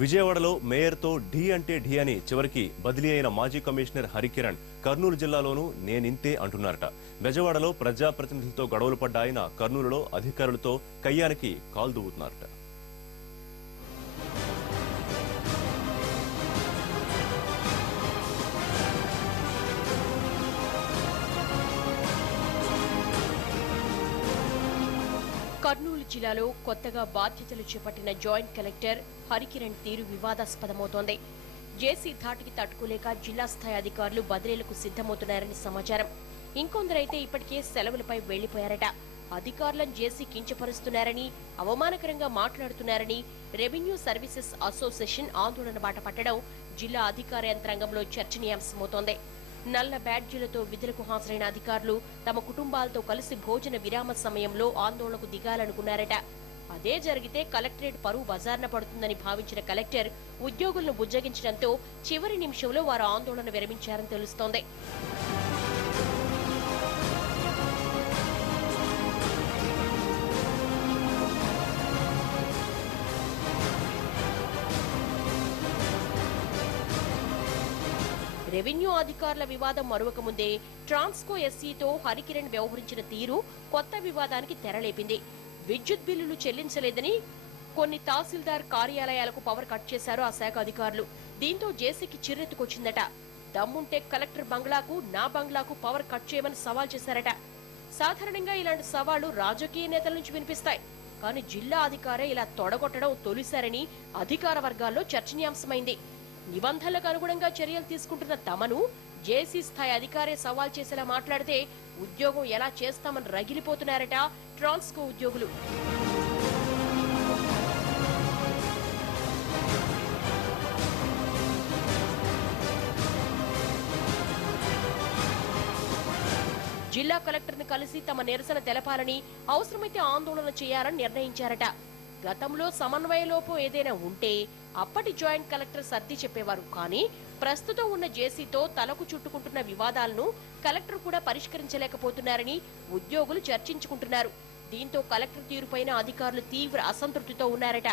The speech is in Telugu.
విజయవాడలో మేయర్తో ఢీ అంటే ఢీ అని చివరికి బదిలీ అయిన మాజీ కమిషనర్ హరికిరణ్ కర్నూలు జిల్లాలోనూ నేనింతే అంటున్నారట. బెజవాడలో ప్రజాప్రతినిధులతో గొడవలు పడ్డ ఆయన కర్నూలులో అధికారులతో కయ్యానికి కాలు దువ్వుతున్నారట. కర్నూలు జిల్లాలో కొత్తగా బాధ్యతలు చేపట్టిన జాయింట్ కలెక్టర్ హరికిరణ్ తీరు వివాదాస్పదమవుతోంది. జేసీ ధాటికి తట్టుకోలేక జిల్లా స్థాయి అధికారులు బదిలీలకు సిద్ధమవుతున్నారని సమాచారం. ఇంకొందరైతే ఇప్పటికే సెలవులపై వెళ్లిపోయారట. అధికారులను జేసీ కించపరుస్తున్నారని, అవమానకరంగా మాట్లాడుతున్నారని రెవెన్యూ సర్వీసెస్ అసోసియేషన్ ఆందోళన బాట పట్టడం జిల్లా అధికార యంత్రాంగంలో చర్చనీయాంశమవుతోంది. నల్ల బ్యాడ్జీలతో విధులకు హాజరైన అధికారులు తమ కుటుంబాలతో కలిసి భోజన విరామ సమయంలో ఆందోళనకు దిగాలనుకున్నారట. అదే జరిగితే కలెక్టరేట్ పరువు బజార్న పడుతుందని భావించిన కలెక్టర్ ఉద్యోగులను బుజ్జగించడంతో చివరి నిమిషంలో వారు ఆందోళన విరమించారని తెలుస్తోంది. రెవెన్యూ అధికారుల వివాదం మరొక ముందే ట్రాన్స్కో ఎస్సీతో హరికిరణ్ వ్యవహరించిన తీరు కొత్త వివాదానికి తెరలేపింది. విద్యుత్ బిల్లులు చెల్లించలేదని కొన్ని తహసీల్దార్ కార్యాలయాలకు పవర్ కట్ చేశారు ఆ శాఖ అధికారులు. దీంతో జేసీకి చిర్రెత్తుకొచ్చిందట. దమ్ముంటే కలెక్టర్ బంగ్లాకు, నా బంగ్లాకు పవర్ కట్ చేయమని సవాల్ చేశారట. సాధారణంగా ఇలాంటి సవాళ్లు రాజకీయ నేతల నుంచి వినిపిస్తాయి. కానీ జిల్లా అధికారే ఇలా తొడగొట్టడం తొలిసారని అధికార వర్గాల్లో చర్చనీయాంశమైంది. నిబంధనలకు అనుగుణంగా చర్యలు తీసుకుంటున్న తమను జేసీ స్థాయి అధికారే సవాల్ చేసేలా మాట్లాడితే ఉద్యోగం ఎలా చేస్తామని రగిలిపోతున్నారట ట్రాన్స్కో ఉద్యోగులు. జిల్లా కలెక్టర్ను కలిసి తమ నిరసన తెలపాలని, అవసరమైతే ఆందోళన చేయాలని నిర్ణయించారట. గతంలో సమన్వయ లోపం ఏదైనా ఉంటే అప్పటి జాయింట్ కలెక్టర్ సర్ది చెప్పేవారు. కానీ ప్రస్తుతం ఉన్న జేసీతో తలకు చుట్టుకుంటున్న వివాదాలను కలెక్టర్ కూడా పరిష్కరించలేకపోతున్నారని ఉద్యోగులు చర్చించుకుంటున్నారు. దీంతో కలెక్టర్ తీరుపైన అధికారులు తీవ్ర అసంతృప్తితో ఉన్నారట.